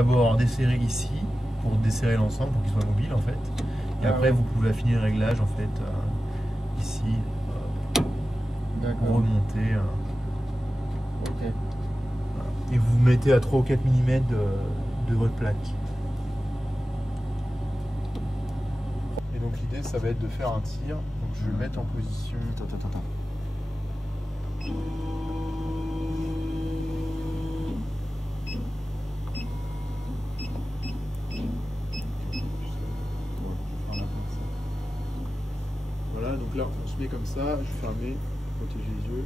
D'abord desserrer ici pour desserrer l'ensemble pour qu'il soit mobile en fait. Et après vous pouvez affiner le réglage en fait ici pour remonter. Ok. Voilà. Et vous mettez à 3 ou 4 mm de votre plaque. Et donc l'idée ça va être de faire un tir. Donc je vais le mettre en position. Attends. Voilà, donc là on se met comme ça, je vais fermer, protéger les yeux.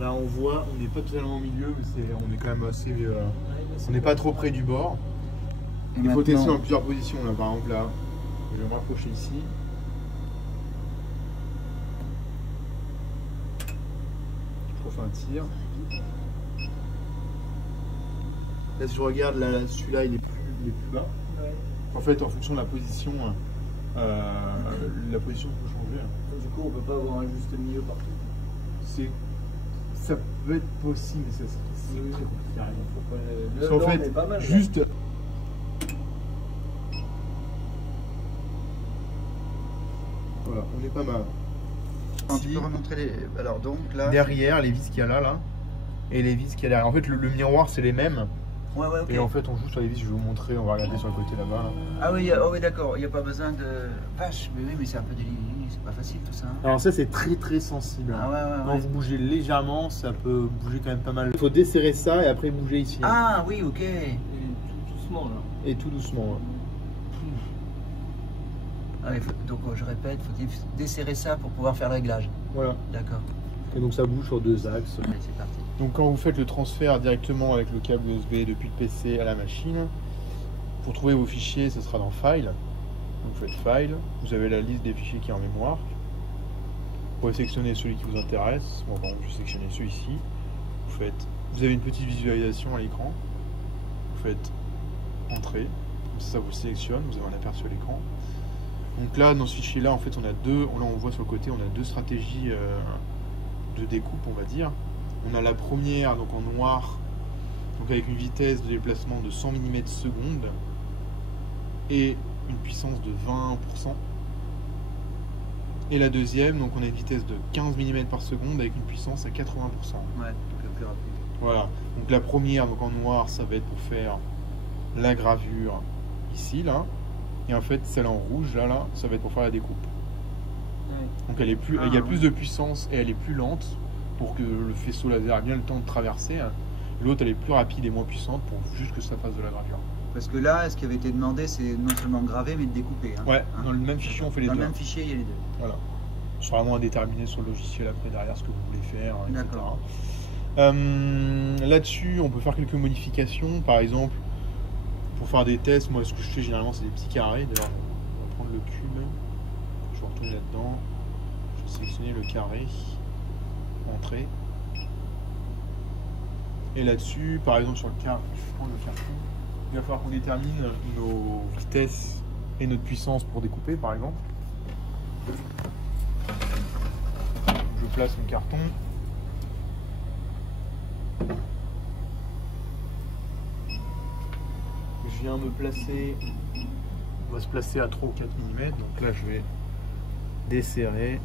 Là on voit, on n'est pas totalement au milieu, mais on est quand même assez. On n'est pas trop près du bord. Il faut tester dans plusieurs positions là, par exemple là. Je vais me rapprocher ici. Je refais un tir. Là si je regarde, là celui-là il est plus bas. Ouais. En fait, en fonction de la position peut changer. Du coup, on peut pas avoir un juste milieu partout. Ça peut être possible, mais c'est très compliqué. Le En blanc, fait, on est pas mal, juste. Voilà, on est pas mal. Tu peux remontrer les. Alors donc là. Derrière, les vis qu'il y a là, et les vis qu'il y a derrière. En fait, le miroir, c'est les mêmes. Ouais, ok. Et en fait, on joue sur les vis, je vais vous montrer, on va regarder sur le côté là-bas. Là. Ah oui, d'accord, il n'y a pas besoin de. Vache, mais oui, mais c'est un peu délicat, c'est pas facile tout ça. Hein. Alors, ça, c'est très sensible. Ah ouais. Quand vous bougez légèrement, ça peut bouger quand même pas mal. Il faut desserrer ça et après bouger ici. Ah oui, ok. Et tout doucement là. Et tout doucement. Ouais. Ah oui, donc je répète, il faut desserrer ça pour pouvoir faire le réglage. Voilà. D'accord. Et donc, ça bouge sur 2 axes. Allez, c'est parti. Donc quand vous faites le transfert directement avec le câble USB depuis le PC à la machine, pour trouver vos fichiers, ce sera dans File. Donc vous faites File, vous avez la liste des fichiers qui est en mémoire. Vous pouvez sélectionner celui qui vous intéresse. Bon, je vais sélectionner celui-ci. Vous avez une petite visualisation à l'écran. Vous faites Entrée. Comme ça vous le sélectionne, vous avez un aperçu à l'écran. Donc là, dans ce fichier-là, en fait, on a deux. Là, on voit sur le côté, on a 2 stratégies de découpe, on va dire. On a la première donc en noir, donc avec une vitesse de déplacement de 100 mm seconde et une puissance de 20%. Et la deuxième, donc on a une vitesse de 15 mm par seconde avec une puissance à 80%. Ouais, donc plus rapide. Voilà. Donc la première, donc en noir, ça va être pour faire la gravure ici, là. Et en fait, celle en rouge, là, ça va être pour faire la découpe. Ouais. Donc elle est plus, il y a plus de puissance et elle est plus lente pour que le faisceau laser ait bien le temps de traverser. L'autre, elle est plus rapide et moins puissante pour juste que ça fasse de la gravure. Parce que là, ce qui avait été demandé, c'est non seulement de graver, mais de découper. Hein. Ouais, Hein. dans le même fichier, on fait les Dans deux. le même fichier, il y a les deux. Voilà. C'est vraiment à déterminer sur le logiciel après derrière ce que vous voulez faire, etc. D'accord. Là-dessus, on peut faire quelques modifications. Par exemple, pour faire des tests, moi, ce que je fais généralement, c'est des petits carrés. D'ailleurs, on va prendre le cube. Je vais retourner là-dedans. Je vais sélectionner le carré. Entrée. Et là-dessus, par exemple, sur le carton, il va falloir qu'on détermine nos vitesses et notre puissance pour découper, par exemple. Je place mon carton. Je viens me placer. On va se placer à 3 ou 4 mm. Donc là, je vais desserrer.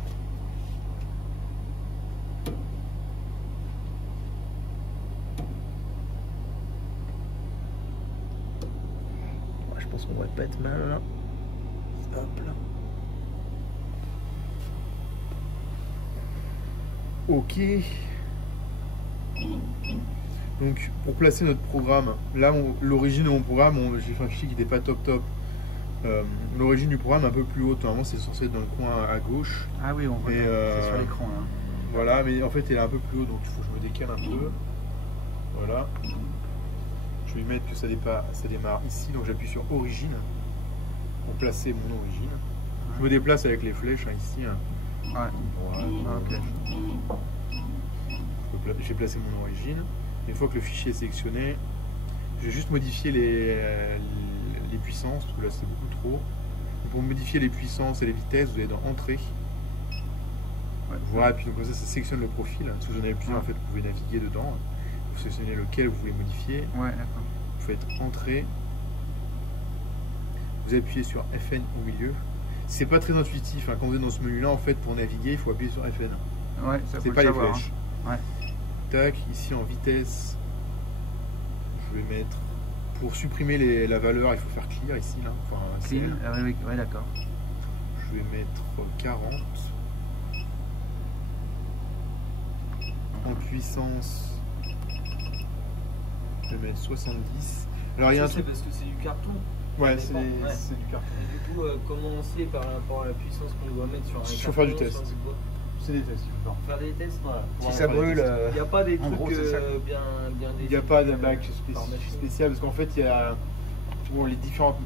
Je pense qu'on va pas être mal là. Hop là. Ok. Donc pour placer notre programme, là l'origine de mon programme, j'ai fait un fichier qui n'était pas top. L'origine du programme est un peu plus haute. Normalement c'est censé être dans le coin à gauche. Ah oui, on voit. C'est sur l'écran là. Voilà, mais en fait elle est un peu plus haut, donc il faut que je me décale un peu. Voilà. Je vais mettre que ça démarre ici, donc j'appuie sur origine pour placer mon origine. Je me déplace avec les flèches ici. Ouais. Voilà. Ok. J'ai placé mon origine. Une fois que le fichier est sélectionné, je vais juste modifier les puissances, parce que là c'est beaucoup trop. Pour modifier les puissances et les vitesses, vous allez dans Entrée. Ouais. Voilà, et puis donc, comme ça sélectionne le profil. Si vous en avez plusieurs, Ouais. en fait, vous pouvez naviguer dedans. Vous sélectionnez lequel vous voulez modifier. Ouais, d'accord. Vous faites Entrée. Vous appuyez sur FN au milieu. C'est pas très intuitif. Hein. Quand vous êtes dans ce menu-là, en fait, pour naviguer, il faut appuyer sur FN. Ouais, ça faut C'est le pas les savoir, flèches. hein. Tac, ici en vitesse, je vais mettre. Pour supprimer la valeur, il faut faire clear ici. Là. Enfin, Clean, CL. ah, oui, ouais, d'accord. Je vais mettre 40. En puissance, je vais mettre 70. Alors il y a un Ça, c'est truc. parce que c'est du carton. Ouais, ça c'est dépend, ouais. c'est du carton. Et du coup, comment on sait par rapport à la puissance qu'on doit mettre sur un Il carton faut faire du test. sur du bois C'est des tests, il faut faire. Faire des tests, voilà. Si ça brûle, Il n'y a pas des en trucs gros, c'est ça. bien Il n'y a pas de bac par machine. spécial parce qu'en fait, il y a. Pour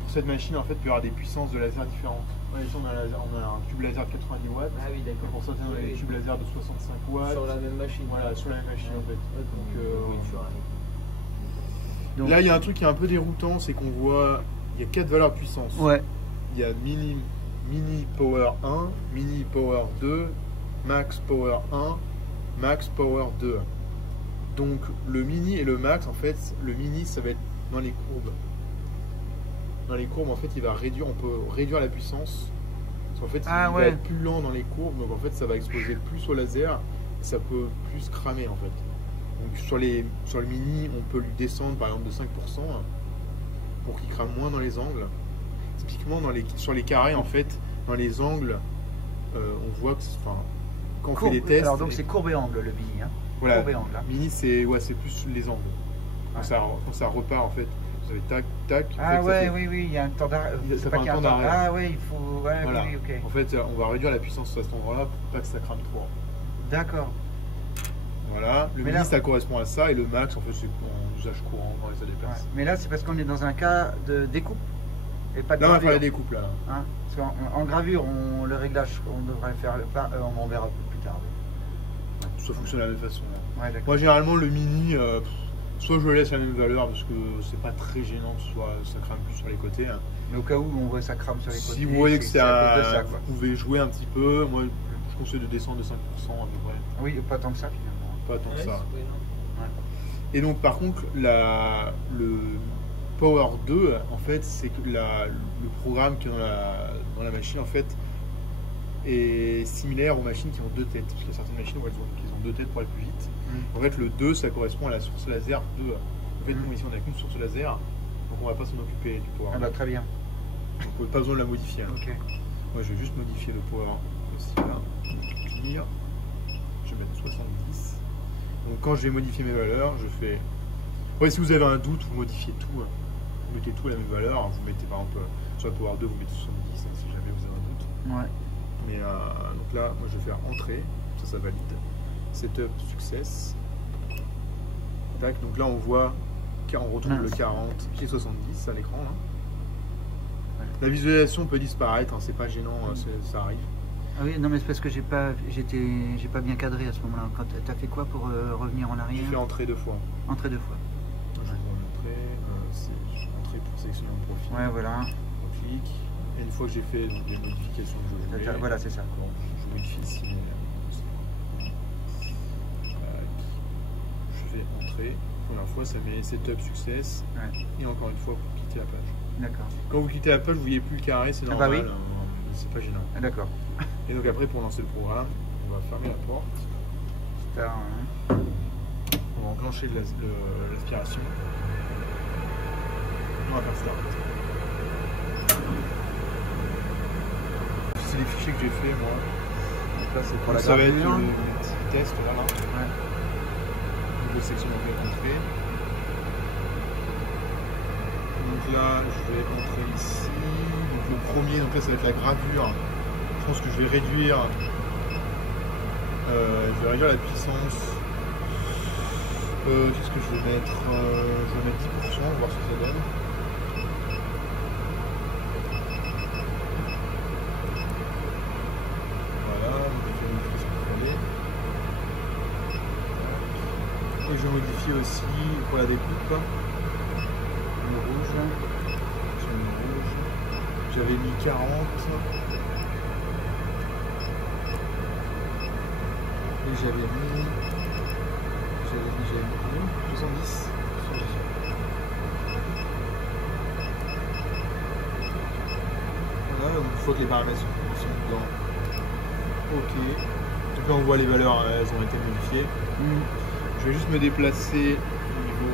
cette machine, en fait, il peut y avoir des puissances de laser différentes. Ouais, ici, on a un tube laser de 90 watts. Ah oui, d'accord. Pour certains, on a des Oui. tubes laser de 65 watts. Sur la même machine. Voilà, sur la même machine en fait. Donc, Oui, tu vois. Donc, là, il y a un truc qui est un peu déroutant, c'est qu'on voit, il y a 4 valeurs de puissance. ouais, Il y a mini power 1, mini power 2, max power 1, max power 2. Donc le mini et le max, en fait, le mini, ça va être dans les courbes. Dans les courbes, en fait, il va réduire, on peut réduire la puissance. Parce qu'en fait, Ah, il ouais. va être plus lent dans les courbes, donc en fait, ça va exposer plus au laser, ça peut plus cramer en fait. Donc sur le mini, on peut lui descendre par exemple de 5% pour qu'il crame moins dans les angles. Typiquement sur les carrés, en fait, dans les angles, on voit que, enfin, quand on fait des tests. Alors donc c'est courbe et angle le mini, hein. Voilà, Courbe et angle, hein. mini, c'est plus les angles. Quand, Ouais. quand ça repart, en fait, vous avez tac, tac. en Ah fait, ça ouais, fait- oui, oui, il y a un temps d'arrêt. Ça C'est fait pas un qu'il y a temps d'arrêt. Ah oui, il faut. Ouais, Voilà. oui, ok. En fait, on va réduire la puissance à cet endroit-là pour pas que ça crame trop. D'accord. Voilà, le Mais mini là- ça correspond à ça et le max en fait c'est en usage courant quand ça Ouais. déplace. Mais là, c'est parce qu'on est dans un cas de découpe et pas de Là on va faire gravure. les découpes là. Hein, parce qu'en gravure, le réglage, on devrait faire on verra plus tard. Ça fonctionne de la même façon. Ouais, d'accord. Moi généralement le mini, soit je le laisse à la même valeur parce que c'est pas très gênant que ça crame plus sur les côtés. Hein. Mais au cas où on voit ça crame sur les côtés. Si vous voyez que c'est à cause de ça, vous quoi. pouvez jouer un petit peu, moi je conseille de descendre de 5% à peu près. Oui, pas tant que ça finalement. Pas tant que ça. Ouais, non. Et donc par contre le Power 2 en fait c'est que le programme qui est dans la machine en fait est similaire aux machines qui ont deux têtes. Parce qu'il y a certaines machines où qui ont deux têtes pour aller plus vite. En fait le 2 ça correspond à la source laser 2. En fait nous ici on n'a qu'une source laser donc on va pas s'en occuper du Power. Ah bah très bien. Donc on n'a pas besoin de la modifier. Hein. Ok. Moi je vais juste modifier le Power aussi là. Clear. Je vais mettre 70. Donc quand je vais modifier mes valeurs, je fais. Ouais, si vous avez un doute, vous modifiez tout. Hein. Vous mettez tout à la même valeur. Vous mettez par exemple sur le Power 2, vous mettez 70 hein, si jamais vous avez un doute. Ouais. Mais donc là, moi je vais faire entrée, ça valide. Setup success. Tac, donc là on voit qu'on retrouve le 40 et 70 à l'écran. Là. Ouais. La visualisation peut disparaître, hein, c'est pas gênant, ça arrive. Ah oui, non mais c'est parce que j'ai pas bien cadré à ce moment-là. Quand t'as fait quoi pour revenir en J'ai arrière? fait entrée 2 fois. Entrer 2 fois. Je vais voir l'entrée, c'est entrée pour sélectionner mon profil. Ouais, voilà. On clique. Et une fois que j'ai fait donc, les modifications que je voulais, Voilà, c'est ça. bon, je modifie ici. Je fais entrée. Première fois, ça met setup success. Ouais. Et encore une fois pour quitter la page. D'accord. Quand vous quittez la page, vous voyez plus le carré, c'est Ah normal. bah oui. C'est pas gênant. Ah, d'accord. Et donc après, pour lancer le programme, on va fermer la porte. Star, hein. On va enclencher l'aspiration. On va faire start. C'est les fichiers que j'ai fait moi. Donc là, c'est pour Donc la ça va être gravure. le petit test là. Ouais. Donc je sélectionne entrée. Donc là, je vais entrer ici. Donc le premier, donc là, ça va être la gravure. Je pense que je vais réduire. La puissance. Qu'est-ce que je vais mettre? Je vais mettre 10%, voir ce que ça donne. Voilà, on va faire une modification contrôlée. Et je modifie aussi pour la découpe. Le rouge. J'ai mis le rouge. J'avais mis 40. j'avais mis 70. Voilà, donc une fois que les paramètres sont dedans. Ok. Donc là on voit les valeurs, elles ont été modifiées. Je vais juste me déplacer au niveau